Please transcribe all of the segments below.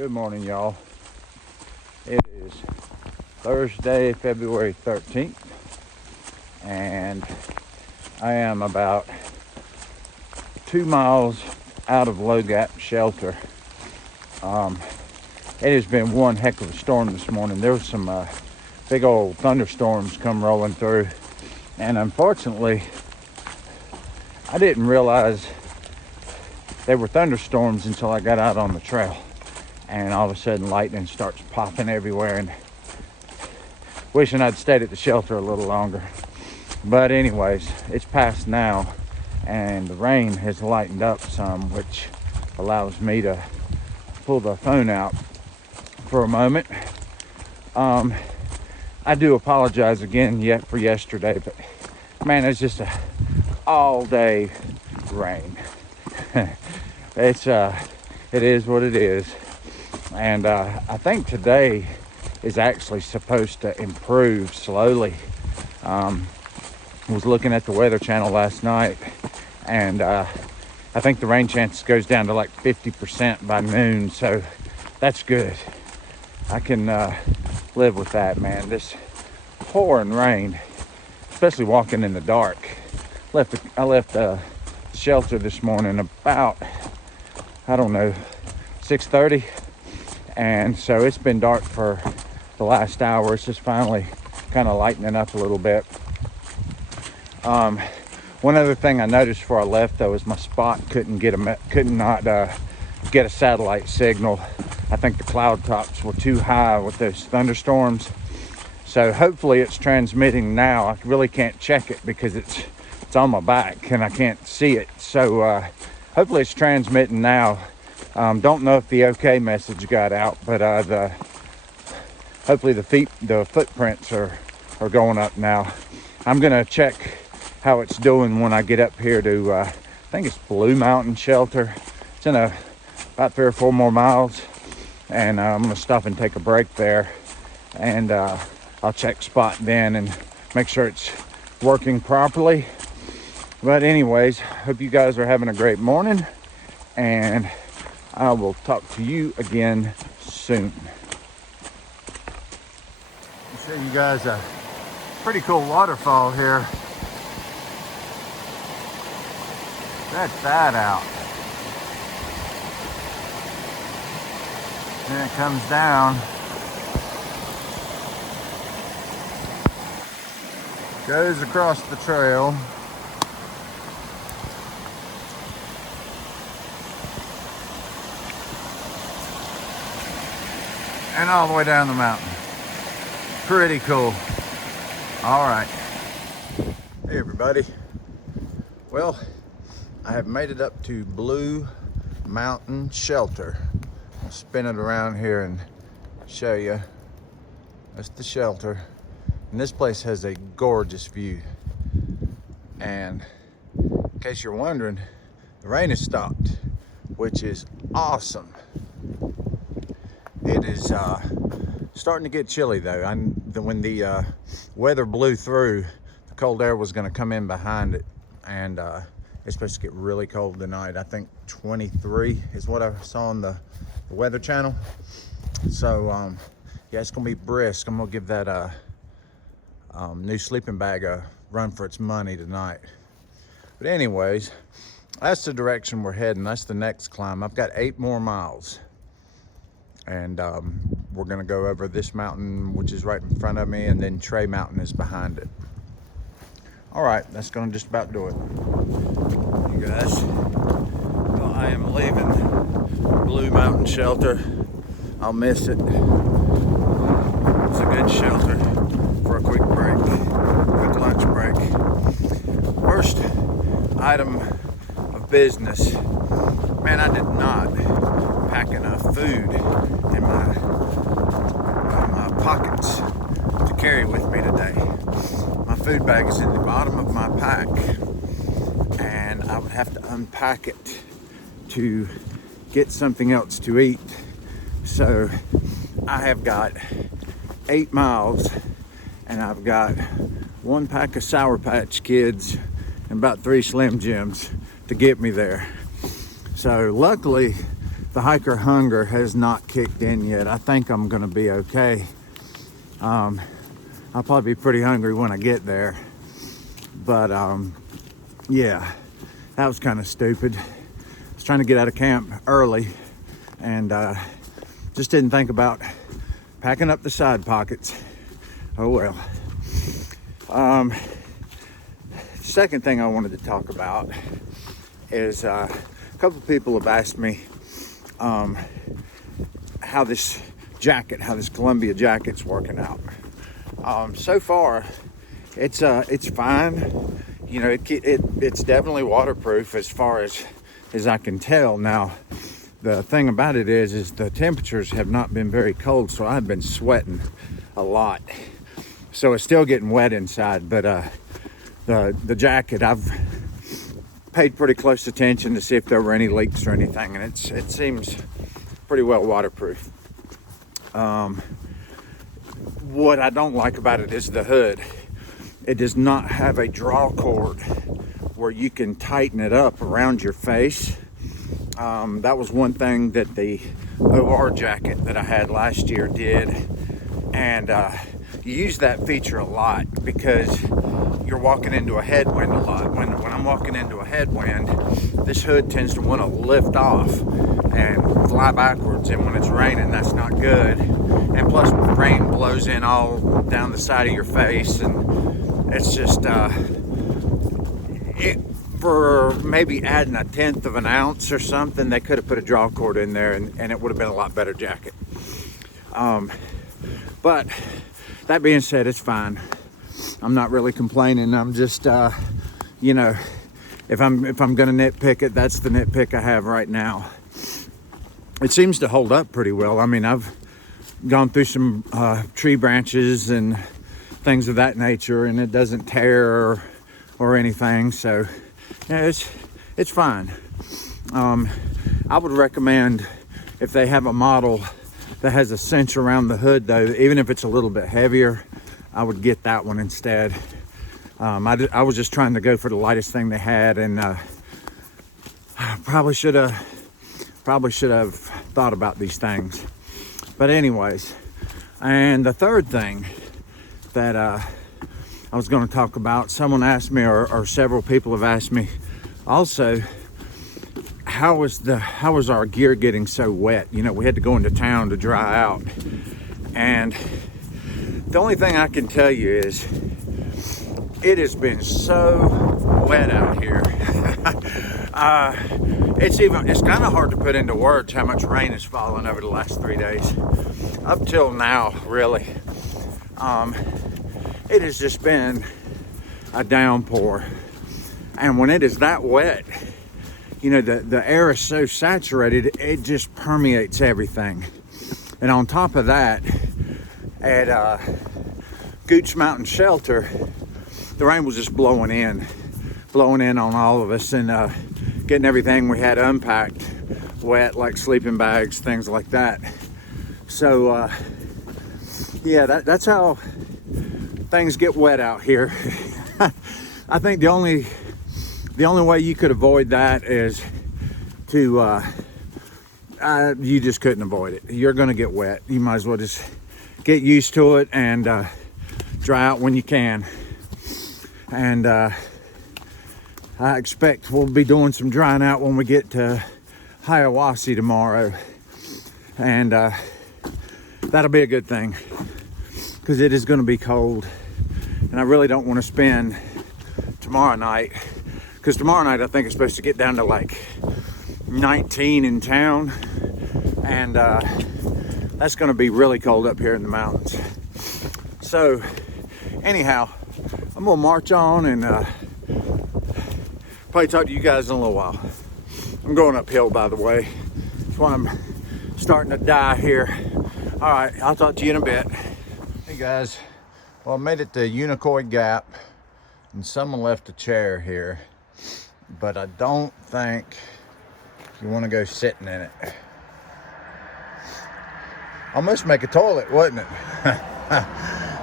Good morning, y'all. It is Thursday, February 13th, and I am about 2 miles out of Low Gap Shelter. It has been one heck of a storm this morning. There was some big old thunderstorms come rolling through, and unfortunately, I didn't realize they were thunderstorms until I got out on the trail. And all of a sudden lightning starts popping everywhere, and wishing I'd stayed at the shelter a little longer. But anyways, it's past now, and the rain has lightened up some, which allows me to pull the phone out for a moment. I do apologize again for yesterday, but man, it's just a all day rain. It is what it is. And I think today is actually supposed to improve slowly. Was looking at the Weather Channel last night, and I think the rain chance goes down to like 50% by noon, so that's good. I can live with that, man. This pouring rain, especially walking in the dark. I left the shelter this morning about, I don't know, 6:30. And so it's been dark for the last hour. It's just finally kind of lightening up a little bit. One other thing I noticed before I left, though, is my spot could not get a satellite signal. I think the cloud tops were too high with those thunderstorms. So hopefully it's transmitting now. I really can't check it because it's on my back and I can't see it. So hopefully it's transmitting now. Don't know if the OK message got out, but hopefully the footprints are going up now. I'm gonna check how it's doing when I get up here to I think it's Blue Mountain Shelter. It's in about 3 or 4 more miles, and I'm gonna stop and take a break there, and I'll check spot then and make sure it's working properly. But anyways, hope you guys are having a great morning, and I will talk to you again soon. I'll show you guys a pretty cool waterfall here. Check that out. Then it comes down. Goes across the trail. And all the way down the mountain. Pretty cool. All right. Hey everybody. Well, I have made it up to Blue Mountain Shelter. I'll spin it around here and show you. That's the shelter. And this place has a gorgeous view. And in case you're wondering, the rain has stopped, which is awesome. It is starting to get chilly though. When the weather blew through, the cold air was going to come in behind it, and it's supposed to get really cold tonight. I think 23 is what I saw on the Weather Channel. So yeah, it's going to be brisk. I'm going to give that new sleeping bag a run for its money tonight. But anyways, that's the direction we're heading. That's the next climb. I've got 8 more miles. And we're gonna go over this mountain, which is right in front of me, and then Trey Mountain is behind it. All right, that's gonna just about do it. You guys, well, I am leaving Blue Mountain Shelter. I'll miss it. It's a good shelter for a quick break, quick lunch break. First item of business. Man, I did not pack enough food in my pockets to carry with me today. My food bag is in the bottom of my pack, and I would have to unpack it to get something else to eat. So I have got 8 miles, and I've got 1 pack of Sour Patch Kids and about 3 Slim Jims to get me there. So luckily the hiker hunger has not kicked in yet. I think I'm gonna be okay. I'll probably be pretty hungry when I get there. But yeah, that was kind of stupid. I was trying to get out of camp early and just didn't think about packing up the side pockets. Oh well. Second thing I wanted to talk about is a couple of people have asked me how this Columbia jacket's working out. So far, it's fine. You know, it's definitely waterproof as far as I can tell. Now, the thing about it is the temperatures have not been very cold, so I've been sweating a lot. So it's still getting wet inside, but the jacket, I've paid pretty close attention to see if there were any leaks or anything, and it seems pretty well waterproof. What I don't like about it is the hood. It does not have a draw cord where you can tighten it up around your face. That was one thing that the OR jacket that I had last year did, and you use that feature a lot because you're walking into a headwind a lot. When I'm walking into a headwind, this hood tends to want to lift off and fly backwards, and when it's raining, that's not good. And plus, rain blows in all down the side of your face, and it's just for maybe adding 1/10 of an ounce or something, they could have put a draw cord in there, and it would have been a lot better jacket. But that being said, it's fine. I'm not really complaining. I'm just, you know, if I'm gonna nitpick it, that's the nitpick I have right now. It seems to hold up pretty well. I mean, I've gone through some tree branches and things of that nature, and it doesn't tear or anything. So, yeah, it's fine. I would recommend if they have a model that has a cinch around the hood, though, even if it's a little bit heavier, I would get that one instead. I was just trying to go for the lightest thing they had, and probably should have thought about these things. But anyways, and the third thing that I was going to talk about, someone asked me, or several people have asked me also, how was our gear getting so wet? You know, we had to go into town to dry out, and the only thing I can tell you is it has been so wet out here. It's kind of hard to put into words how much rain has fallen over the last 3 days. Up till now, really. It has just been a downpour. And when it is that wet, you know, the air is so saturated, it just permeates everything. And on top of that, at Trey Mountain shelter, the rain was just blowing in on all of us, and getting everything we had unpacked wet, like sleeping bags, things like that. So yeah, that's how things get wet out here. I think the only way you could avoid that is to you just couldn't avoid it. You're gonna get wet. You might as well just get used to it and dry out when you can. And I expect we'll be doing some drying out when we get to Hiawassee tomorrow, and that'll be a good thing because it is going to be cold, and I really don't want to spend tomorrow night, because tomorrow night I think it's supposed to get down to like 19 in town, and that's going to be really cold up here in the mountains. So anyhow, I'm gonna march on and probably talk to you guys in a little while. I'm going uphill, by the way. That's why I'm starting to die here. All right, I'll talk to you in a bit. Hey guys, well, I made it to Unicoi Gap, and someone left a chair here, but I don't think you want to go sitting in it. Almost make a toilet, wouldn't it?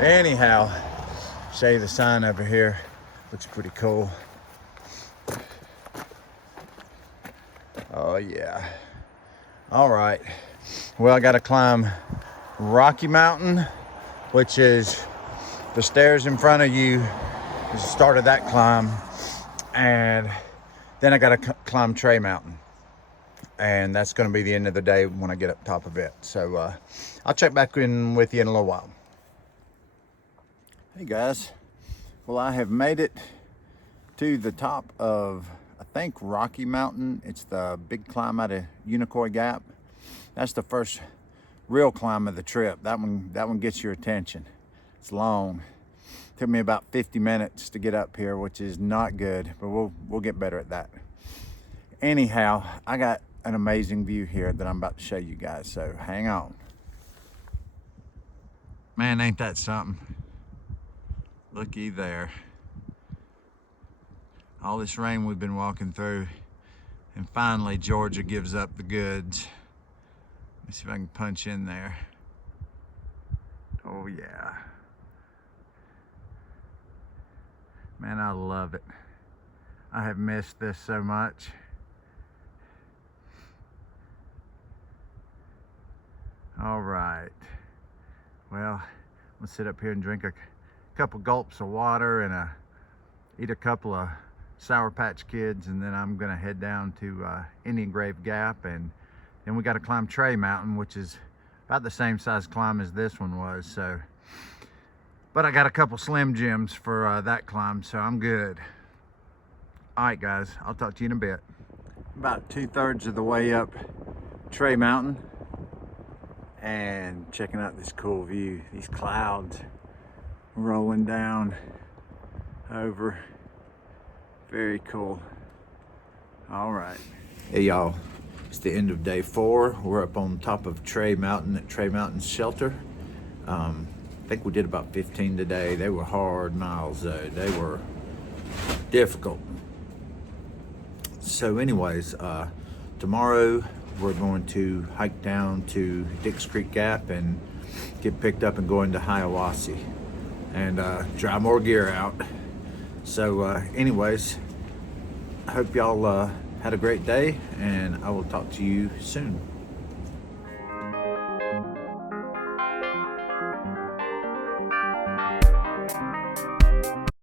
Anyhow, show you the sign over here. Looks pretty cool. Oh yeah. All right, well, I gotta climb Rocky Mountain, which is the stairs in front of you is the start of that climb, and then I gotta climb Trey Mountain, and that's gonna be the end of the day when I get up top of it. So I'll check back in with you in a little while. Hey guys, well, I have made it to the top of, I think, Rocky Mountain. It's the big climb out of Unicoi Gap. That's the first real climb of the trip. That one gets your attention. It's long. Took me about 50 minutes to get up here, which is not good, but we'll get better at that. Anyhow, I got an amazing view here that I'm about to show you guys, so hang on. Man, ain't that something? Looky there. All this rain we've been walking through, and finally Georgia gives up the goods. Let me see if I can punch in there. Oh yeah. Man, I love it. I have missed this so much. All right. Well, I'm gonna sit up here and drink a couple gulps of water and eat a couple of Sour Patch Kids, and then I'm gonna head down to Indian Grave Gap, and then we got to climb Trey Mountain, which is about the same size climb as this one was. So, but I got a couple Slim Jims for that climb, so I'm good. All right, guys, I'll talk to you in a bit. About 2/3 of the way up Trey Mountain, and checking out this cool view. These clouds rolling down over. Very cool. All right. Hey y'all, it's the end of day 4. We're up on top of Trey Mountain at Trey Mountain Shelter. I think we did about 15 today. They were hard miles though. They were difficult. So anyways, tomorrow we're going to hike down to Dix Creek Gap and get picked up and go into Hiawassee and dry more gear out. So anyways, I hope y'all had a great day, and I will talk to you soon.